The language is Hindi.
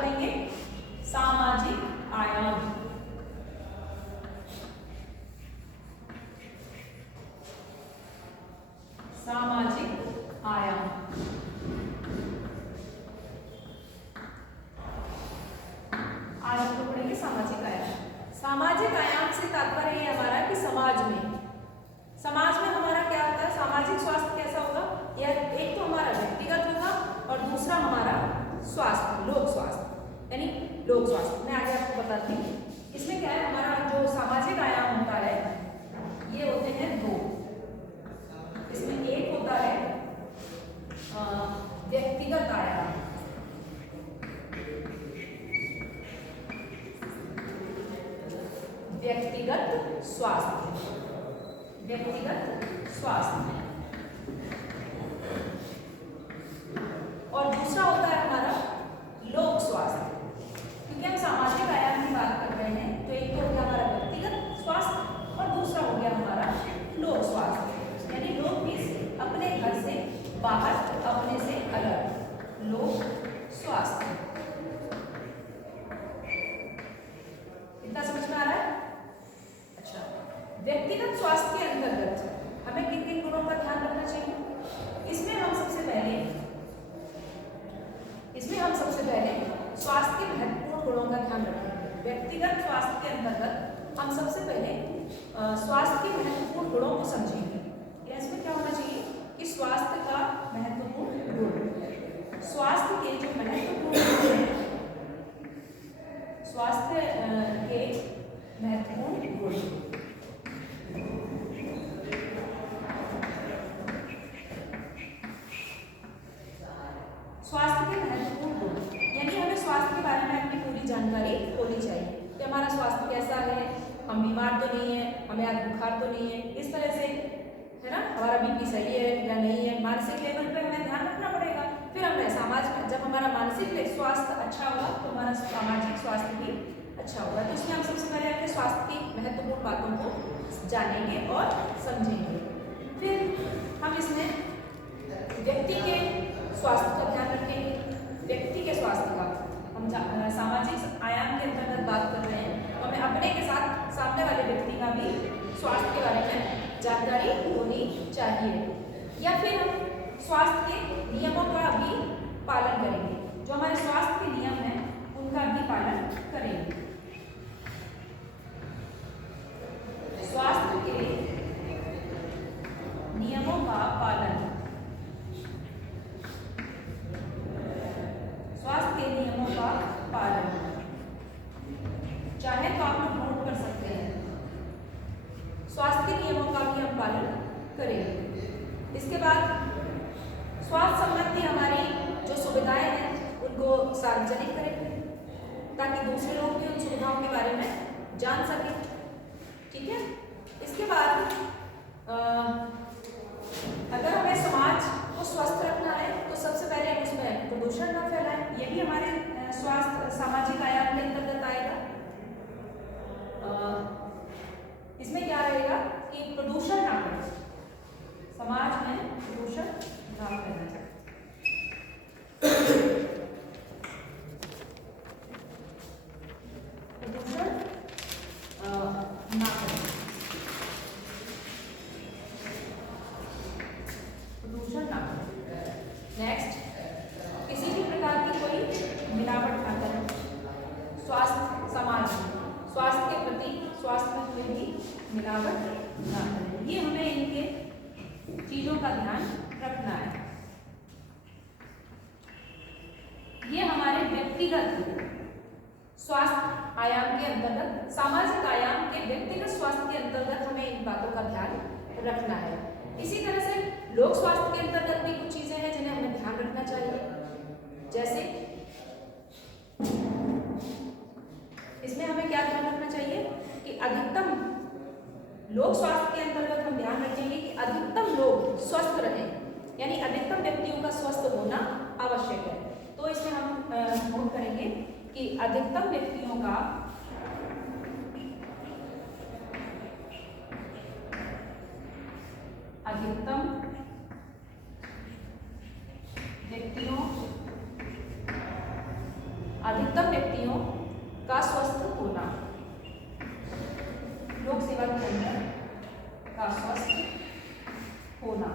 पढ़ेंगे सामाजिक आयाम। सामाजिक आयाम आज हम लोग पढ़ेंगे सामाजिक आयाम। सामाजिक आयाम से तात्पर्य है हमारा कि समाज में हमारा क्या होता है, सामाजिक स्वास्थ्य कैसा होगा, या एक तो हमारा व्यक्तिगत होगा और दूसरा हमारा स्वास्थ्य, लोक स्वास्थ्य, यानी लोक स्वास्थ्य। मैं आगे आपको बताती हूँ। इसमें क्या है, हमारा जो सामाजिक आयाम होता है ये होते हैं दो। इसमें एक होता है व्यक्तिगत आयाम, व्यक्तिगत स्वास्थ्य, व्यक्तिगत स्वास्थ्य, और दूसरा होता है हमारा लोक स्वास्थ्य। क्योंकि हम सामाजिक आयाम की बात कर रहे हैं तो एक तो हो गया हमारा व्यक्तिगत स्वास्थ्य और दूसरा हो गया हमारा लोक स्वास्थ्य, यानी लोक मीन्स अपने घर से बाहर, अपने से अलग, लोक स्वास्थ्य। इतना समझ में आ रहा है? अच्छा, व्यक्तिगत स्वास्थ्य के अंतर्गत हमें किन किन गुणों का ध्यान रखना चाहिए? इसमें हम सबसे पहले स्वास्थ्य के महत्वपूर्ण गुणों का ध्यान रखेंगे। व्यक्तिगत स्वास्थ्य के अंतर्गत हम सबसे पहले स्वास्थ्य के महत्वपूर्ण गुणों को समझेंगे। इसमें क्या होना चाहिए कि स्वास्थ्य का महत्वपूर्ण गुण, स्वास्थ्य के जो महत्वपूर्ण गुण हैं, स्वास्थ्य के महत्वपूर्ण गुण, स्वास्थ्य के महत्वपूर्ण गुण, यानी हमें स्वास्थ्य के बारे में अपनी पूरी जानकारी होनी चाहिए कि हमारा स्वास्थ्य कैसा है, हम बीमार तो नहीं है, हमें आज बुखार तो नहीं है, इस तरह से, है ना, हमारा बीपी सही है या नहीं है। मानसिक लेवल पे हमें ध्यान रखना पड़ेगा। फिर हमें जब हमारा मानसिक स्वास्थ्य अच्छा होगा तो हमारा सामाजिक स्वास्थ्य भी अच्छा होगा। तो इसलिए हम सबसे पहले अपने स्वास्थ्य की महत्वपूर्ण बातों को जानेंगे और समझेंगे। फिर हम इसमें व्यक्ति के स्वास्थ्य का ध्यान रखेंगे। व्यक्ति के स्वास्थ्य का हम सामाजिक आयाम के अंतर्गत बात कर रहे हैं तो हमें अपने के साथ सामने वाले व्यक्ति का भी स्वास्थ्य के बारे में जानकारी होनी चाहिए। या फिर हम स्वास्थ्य के नियमों का भी पालन करेंगे, जो हमारे स्वास्थ्य के नियम हैं उनका भी पालन करेंगे। स्वास्थ्य के नियमों का पालन, स्वास्थ्य के नियमों का पालन, चाहे तो आप लोग नोट कर सकते हैं। स्वास्थ्य के नियमों का भी हम पालन करेंगे। इसके बाद स्वास्थ्य संबंधी हमारी जो सुविधाएं हैं उनको सार्वजनिक करेंगे ताकि दूसरे लोग भी उन सुविधाओं के बारे में जान सकें। ठीक है। इसके बाद अगर हमें समाज को स्वस्थ रखना है तो सबसे पहले हम उसमें प्रदूषण न फैलाएं। यही हमारे स्वास्थ्य सामाजिक आयाम के अंतर्गत आएगा। इसमें क्या रहेगा कि प्रदूषण ना फैलाएं, समाज में प्रदूषण ना फैलाएं। प्रदूषण ना करें, प्रदूषण ना करें। नेक्स्ट, किसी भी प्रकार की कोई मिलावट ना करें। स्वास्थ्य समाज स्वास्थ्य के प्रति स्वास्थ्य में कोई भी मिलावट ना करें। ये हमें इनके चीजों का ध्यान रखना है। ये हमारे व्यक्तिगत स्वास्थ्य आयाम के अंतर्गत, सामाजिक आयाम के व्यक्तिगत स्वास्थ्य के अंतर्गत हमें इन बातों का ध्यान रखना है। इसी तरह से लोक स्वास्थ्य के अंतर्गत भी कुछ चीजें हैं जिन्हें हमें ध्यान रखना चाहिए। जैसे इसमें हमें क्या ध्यान रखना चाहिए कि अधिकतम लोक स्वास्थ्य के अंतर्गत हम ध्यान रखेंगे कि अधिकतम लोग स्वस्थ रहें, यानी अधिकतम व्यक्तियों का स्वस्थ होना आवश्यक है। तो इसमें हम नोट करेंगे कि अधिकतम व्यक्तियों का अधिकतम व्यक्तियों का स्वस्थ होना, लोक सेवा के अंदर का स्वस्थ होना।